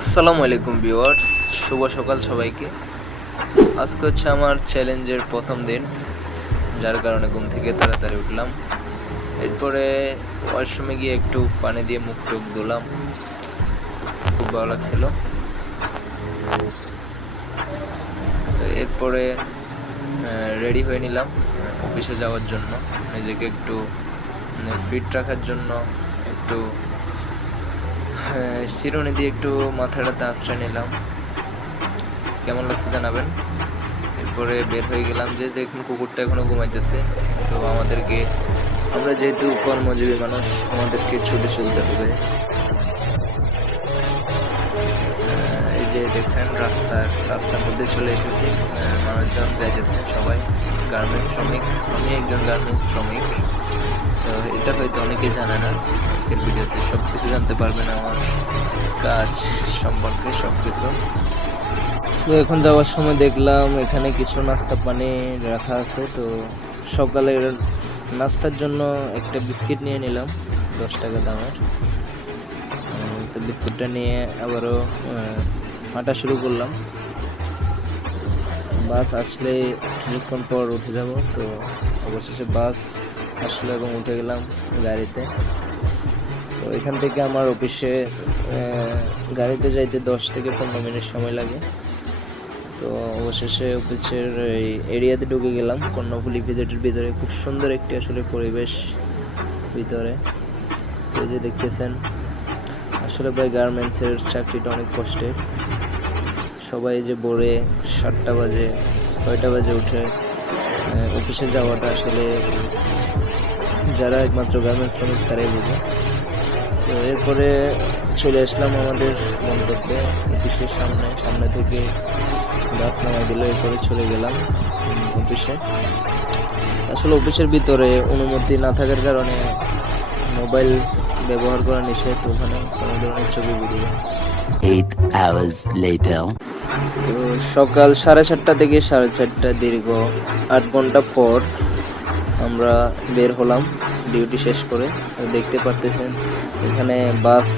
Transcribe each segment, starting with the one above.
আসসালামু আলাইকুম ভিউয়ার্স, শুভ সকাল সবাইকে। আজকে হচ্ছে আমার চ্যালেঞ্জের প্রথম দিন, যার কারণে ঘুম থেকে তাড়াতাড়ি উঠলাম। এরপরে ওয়াশরুমে গিয়ে একটু পানি দিয়ে মুখ টুক ধুলাম, খুব ভালো লাগছিল। তো এরপরে রেডি হয়ে নিলাম অফিসে যাওয়ার জন্য। নিজেকে একটু ফিট রাখার জন্য একটু চিরুনি দিয়ে একটু মাথাটাতে আশ্রয় নিলাম। কেমন লাগছে জানাবেন। এরপরে বের হয়ে গেলাম, যে দেখুন কুকুরটা এখনো ঘুমাইতেছে। তো আমরা যেহেতু কর্মজীবী মানুষ, আমাদেরকে ছুটে চলতে হবে। এই যে দেখেন রাস্তার মধ্যে চলে এসেছি। মানুষজন যাইতেছে সবাই গার্মেন্টস শ্রমিক, আমি একজন গার্মেন্টস শ্রমিক। তো এটা হয়তো অনেকে জানে না। আজকের ভিডিওতে সব কিছু জানতে পারবেন আমার কাজ সম্পর্কে, সব কিছু। তো এখন যাওয়ার সময় দেখলাম এখানে কিছু নাস্তা পানি রাখা আছে। তো সকালের নাস্তার জন্য একটা বিস্কিট নিয়ে নিলাম 10 টাকা দামের। তো বিস্কুটটা নিয়ে আবারও হাঁটা শুরু করলাম। বাস আসলে কিছুক্ষণ পর উঠে যাব। তো অবশেষে বাস আসলো এবং উঠে গেলাম গাড়িতে। তো এখান থেকে আমার অফিসে গাড়িতে যাইতে 10 থেকে 15 মিনিট সময় লাগে। তো অবশেষে অফিসের এই এরিয়াতে ঢুকে গেলাম, কর্ণফুলী ভিজিটের ভিতরে। খুব সুন্দর একটি আসলে পরিবেশ ভিতরে। তো যে দেখতেছেন, আসলে ভাই গার্মেন্টসের চাকরিটা অনেক কষ্টের। সবাই যে ভোরে 7টা বাজে 6টা বাজে উঠে অফিসে যাওয়াটা আসলে যারা একমাত্র গার্মেন্টস শ্রমিক তারাই বোঝে। তো এরপরে চলে আসলাম আমাদের গন্তব্যে, অফিসের সামনে থেকে বাস নামাই দিল। এরপরে চলে গেলাম অফিসে। আসলে অফিসের ভিতরে অনুমতি না থাকার কারণে মোবাইল ব্যবহার করা নিষেধ। ওখানে কোনো ধরনের ছবি ভিডিও। 8 hours later. তো সকাল 7:30 থেকে 4:30, দীর্ঘ 8 ঘন্টা পর আমরা বের হলাম ডিউটি শেষ করে। তো দেখতে পাচ্ছেন এখানে বাস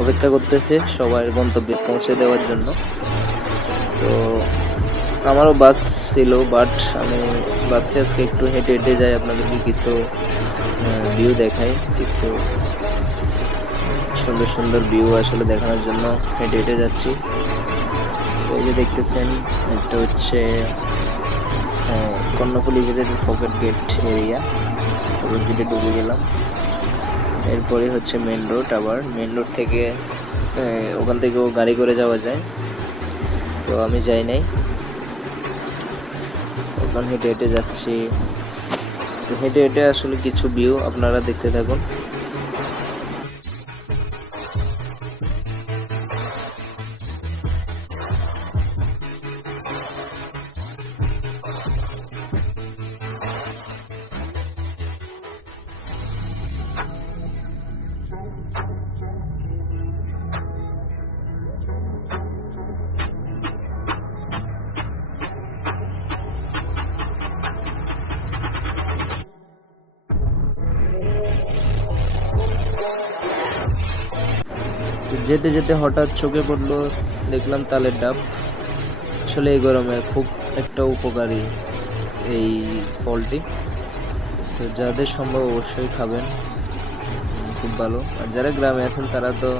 অপেক্ষা করতেছে সবার গন্তব্যে পৌঁছে দেওয়ার জন্য। তো আমারও বাস ছিল, বাট আমি বাসে আজকে একটু হেঁটে হেঁটে যাই, আপনাদেরকে কিছু ভিউ দেখাই। কিছু সুন্দর সুন্দর ভিউ আসলে দেখানোর জন্য হেঁটে হেঁটে যাচ্ছি। তো এই যে দেখতেছেন, একটা হচ্ছে কর্ণফুলী ভিজিটের পকেট গেট এরিয়া। পকেট গেটে ঢুকে গেলাম। এরপরে হচ্ছে মেন রোড। আবার মেন রোড থেকে ওখান থেকেও গাড়ি করে যাওয়া যায়। তো আমি যাই নাই, এখন হেঁটে হেঁটে যাচ্ছি। তো হেঁটে হেঁটে আসলে কিছু ভিউ আপনারা দেখতে থাকুন। যেতে যেতে হঠাৎ চোখে পড়লো, দেখলাম তালের ডাব। আসলে এই গরমে খুব একটা উপকারী এই ফলটি। তো যাদের সম্ভব অবশ্যই খাবেন, খুব ভালো। আর যারা গ্রামে আছেন তারা তো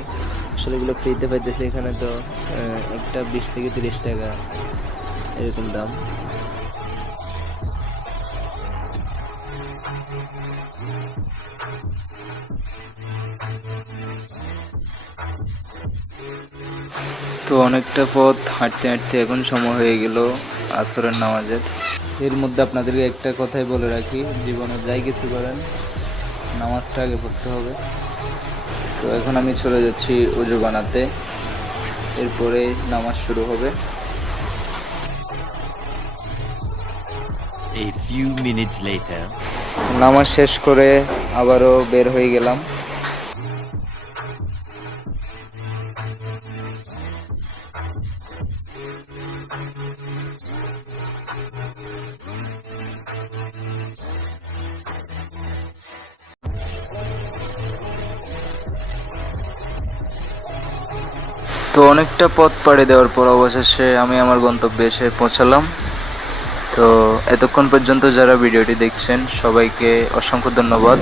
আসলে এগুলো ফ্রিতে পাইতেছে। এখানে তো একটা 20 থেকে 30 টাকা এরকম দাম। তো অনেকটা পথ হাঁটতে হাঁটতে এখন সময় হয়ে গেল আসরের নামাজের। এর মধ্যে আপনাদেরকে একটা কথাই বলে রাখি, জীবনে যাই কিছু করেন নামাজটা আগে পড়তে হবে। তো এখন আমি চলে যাচ্ছি উজু বানাতে, এরপরে নামাজ শুরু হবে। A few minutes later. নামাজ শেষ করে আবারও বের হয়ে গেলাম। তো অনেকটা পথ পাড়ি দেওয়ার পর অবশেষে আমি আমার গন্তব্যে এসে পৌঁছালাম। তো এতক্ষণ পর্যন্ত যারা ভিডিওটি দেখছেন সবাইকে অসংখ্য ধন্যবাদ।